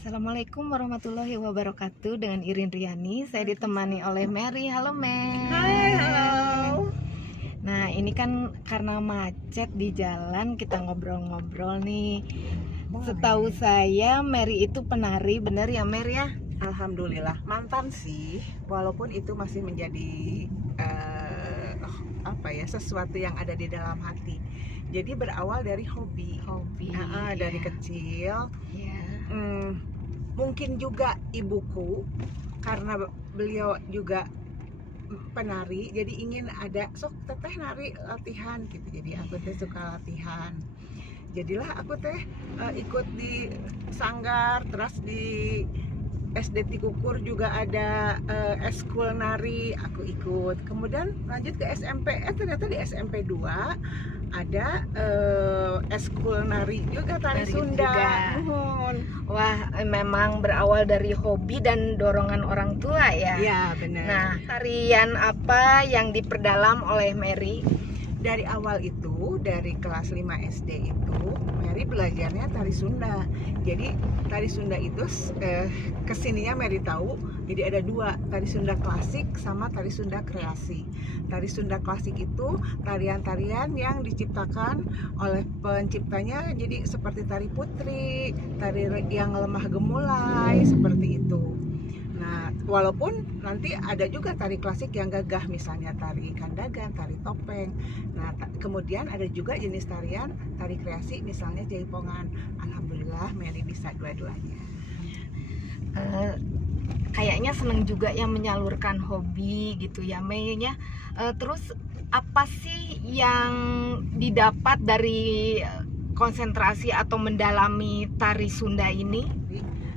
Assalamualaikum warahmatullahi wabarakatuh. Dengan Irin Riani, saya ditemani oleh Mary. Halo Mary. Hai, halo. Nah, ini kan karena macet di jalan, kita ngobrol-ngobrol nih. Setahu saya Mary itu penari, bener ya Mary ya? Alhamdulillah, mantan sih, walaupun itu masih menjadi sesuatu yang ada di dalam hati. Jadi berawal dari hobi. Dari kecil. Iya. Mungkin juga ibuku, karena beliau juga penari, jadi ingin ada sok teteh nari latihan gitu. Jadi aku teh suka latihan. Jadilah aku teh ikut di sanggar, terus di SD Tikukur juga ada eskul nari, aku ikut. Kemudian lanjut ke SMP, ternyata di SMP 2 ada eskul nari juga, tari Sunda. Wah, memang berawal dari hobi dan dorongan orang tua ya? Iya, benar. Nah, tarian apa yang diperdalam oleh Mary? Dari awal itu, dari kelas 5 SD itu, Mary belajarnya tari Sunda. Jadi tari Sunda itu kesininya Mary tahu, jadi ada dua, tari Sunda klasik sama tari Sunda kreasi. Tari Sunda klasik itu tarian-tarian yang diciptakan oleh penciptanya, jadi seperti tari putri, tari yang lemah gemulai, seperti itu. Nah, walaupun nanti ada juga tari klasik yang gagah, misalnya tari kandagan, tari topeng. Nah, kemudian ada juga jenis tarian, tari kreasi, misalnya jaipongan. Alhamdulillah, Mary bisa dua-duanya. Kayaknya seneng juga ya menyalurkan hobi gitu ya, Mei ya. Terus apa sih yang didapat dari konsentrasi atau mendalami tari Sunda ini?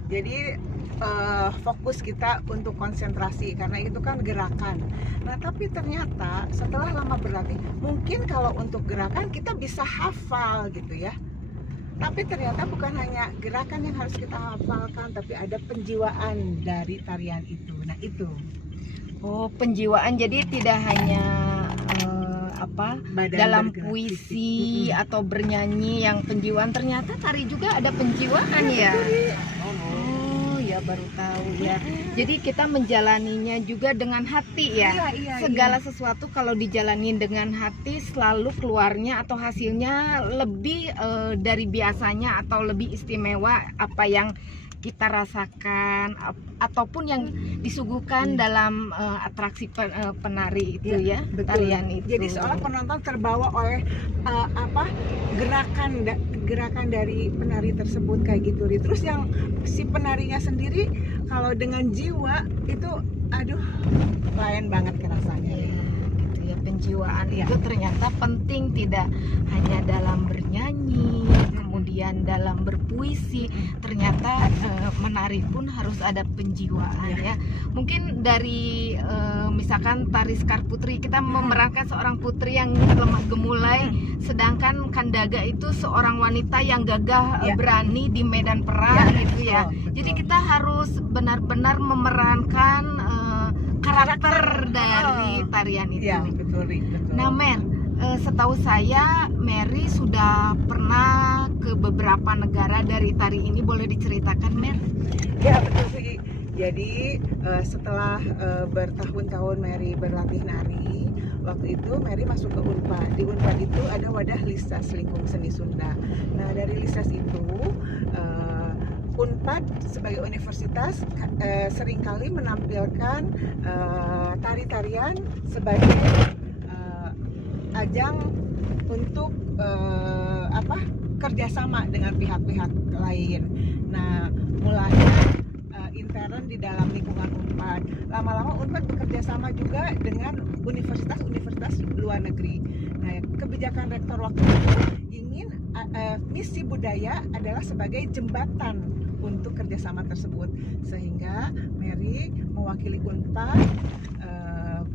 Jadi fokus kita untuk konsentrasi, karena itu kan gerakan. Nah, tapi ternyata setelah lama berlatih, mungkin kalau untuk gerakan kita bisa hafal gitu ya, tapi ternyata bukan hanya gerakan yang harus kita hafalkan, tapi ada penjiwaan dari tarian itu. Nah, itu Penjiwaan, jadi tidak hanya dalam bergerak puisi atau bernyanyi yang penjiwaan, ternyata tari juga ada penjiwaan ya. Ya baru tahu ya. Jadi kita menjalaninya juga dengan hati ya. Segala sesuatu kalau dijalanin dengan hati, selalu keluarnya atau hasilnya lebih dari biasanya atau lebih istimewa apa yang kita rasakan ataupun yang disuguhkan dalam atraksi penari itu ya, tarian itu. Jadi seolah penonton terbawa oleh gerakan dari penari tersebut kayak gitu. Terus yang si penarinya sendiri kalau dengan jiwa itu lain banget rasanya. Gitu ya, penjiwaan itu ternyata penting, tidak hanya dalam bernyanyi, kemudian dalam berpuisi, ternyata menari pun harus ada penjiwaan ya. Mungkin dari misalkan tari Sekar Putri, kita memerankan seorang putri yang lemah gemulai, sedangkan Kandaga itu seorang wanita yang gagah, berani di medan perang gitu ya. Jadi kita harus benar-benar memerankan karakter dari tarian itu. Betul. Nah, Mer, setahu saya Mary sudah pernah ke beberapa negara dari tari ini, boleh diceritakan, Mer? Ya, betul sih. Jadi setelah bertahun-tahun Mary berlatih nari, waktu itu Mary masuk ke Unpad. Di Unpad itu ada wadah Lisas, Lingkung Seni Sunda. Nah, dari Lisas itu Unpad sebagai universitas seringkali menampilkan tari-tarian sebagai ajang untuk kerjasama dengan pihak-pihak lain. Nah, mulanya intern di dalam lingkungan Unpad. Lama-lama Unpad bekerja sama juga dengan universitas-universitas luar negeri. Nah, kebijakan rektor waktu itu ingin misi budaya adalah sebagai jembatan untuk kerjasama tersebut, sehingga Mary mewakili Unpad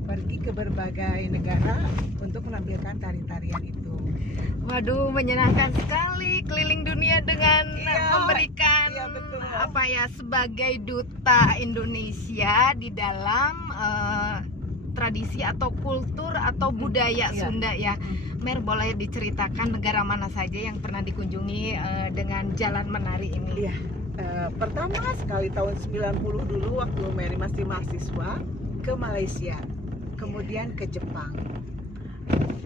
pergi ke berbagai negara untuk menampilkan tari-tarian itu. Waduh, menyenangkan sekali keliling dunia dengan memberikan sebagai duta Indonesia di dalam tradisi atau kultur atau budaya Sunda ya. Mer, boleh diceritakan negara mana saja yang pernah dikunjungi dengan jalan menari ini? Iya. Pertama sekali tahun 90 dulu waktu Mary masih mahasiswa ke Malaysia, kemudian ke Jepang,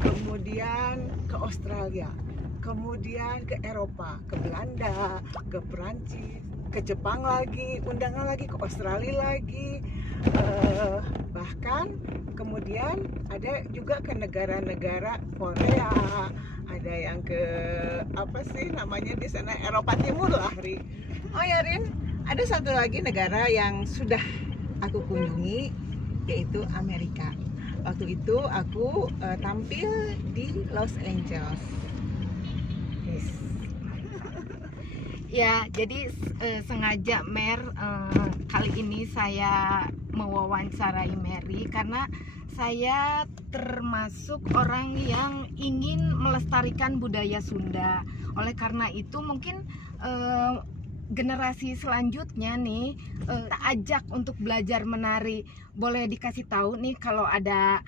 kemudian ke Australia, kemudian ke Eropa, ke Belanda, ke Perancis, ke Jepang lagi, undangan lagi ke Australia lagi, bahkan kemudian ada juga ke negara-negara Korea, ada yang ke apa sih namanya di sana, Eropa Timur lah, Ri. Oh ya Rin, ada satu lagi negara yang sudah aku kunjungi, yaitu Amerika. Waktu itu aku tampil di Los Angeles. Yes. Ya, jadi sengaja kali ini saya mewawancarai Mary karena saya termasuk orang yang ingin melestarikan budaya Sunda. Oleh karena itu mungkin generasi selanjutnya nih kita ajak untuk belajar menari. Boleh dikasih tahu nih kalau ada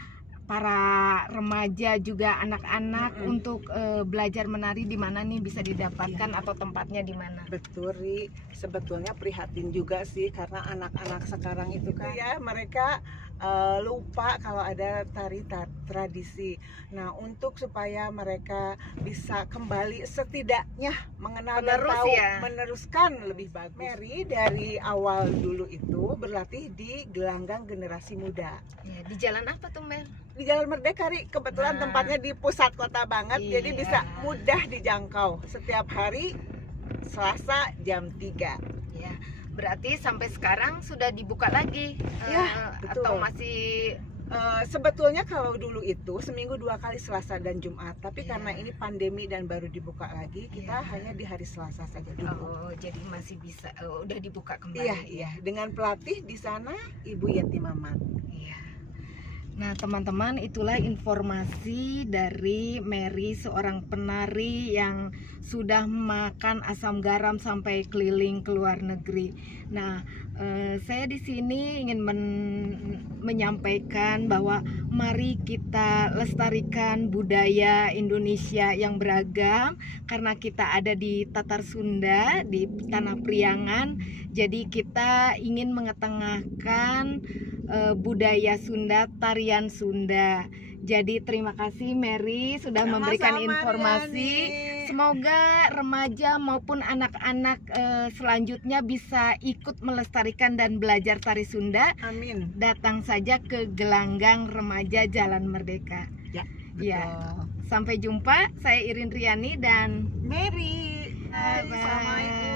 para remaja juga anak-anak untuk belajar menari di mana nih bisa didapatkan atau tempatnya di mana? Betul Ri, sebetulnya prihatin juga sih karena anak-anak sekarang itu kan ya mereka lupa kalau ada tari tradisi. Nah, untuk supaya mereka bisa kembali setidaknya mengenal dan tahu, meneruskan lebih bagus. Mary dari awal dulu itu berlatih di gelanggang generasi muda. Ya, di jalan apa tuh Mel? Di Jalan Merdeka, Ri. Kebetulan tempatnya di pusat kota banget, jadi bisa mudah dijangkau. Setiap hari Selasa jam 3. Ya, berarti sampai sekarang sudah dibuka lagi? Ya, betul. Atau masih sebetulnya kalau dulu itu seminggu 2 kali, Selasa dan Jumat. Tapi karena ini pandemi dan baru dibuka lagi, kita hanya di hari Selasa saja dulu. Oh, jadi masih bisa, udah dibuka kembali. Iya. Dengan pelatih di sana Ibu Yati Mamat. Iya. Nah teman-teman, itulah informasi dari Mary, seorang penari yang sudah makan asam garam sampai keliling ke luar negeri. Nah saya di sini ingin menyampaikan bahwa mari kita lestarikan budaya Indonesia yang beragam, karena kita ada di Tatar Sunda, di Tanah Priangan. Jadi kita ingin mengetengahkan budaya Sunda, tarian Sunda. Jadi terima kasih Mary sudah memberikan informasi. Semoga remaja maupun anak-anak selanjutnya bisa ikut melestarikan dan belajar tari Sunda. Amin. Datang saja ke Gelanggang Remaja Jalan Merdeka. Ya, betul. Ya. Sampai jumpa. Saya Irin Riani dan Mary. Bye. Assalamualaikum.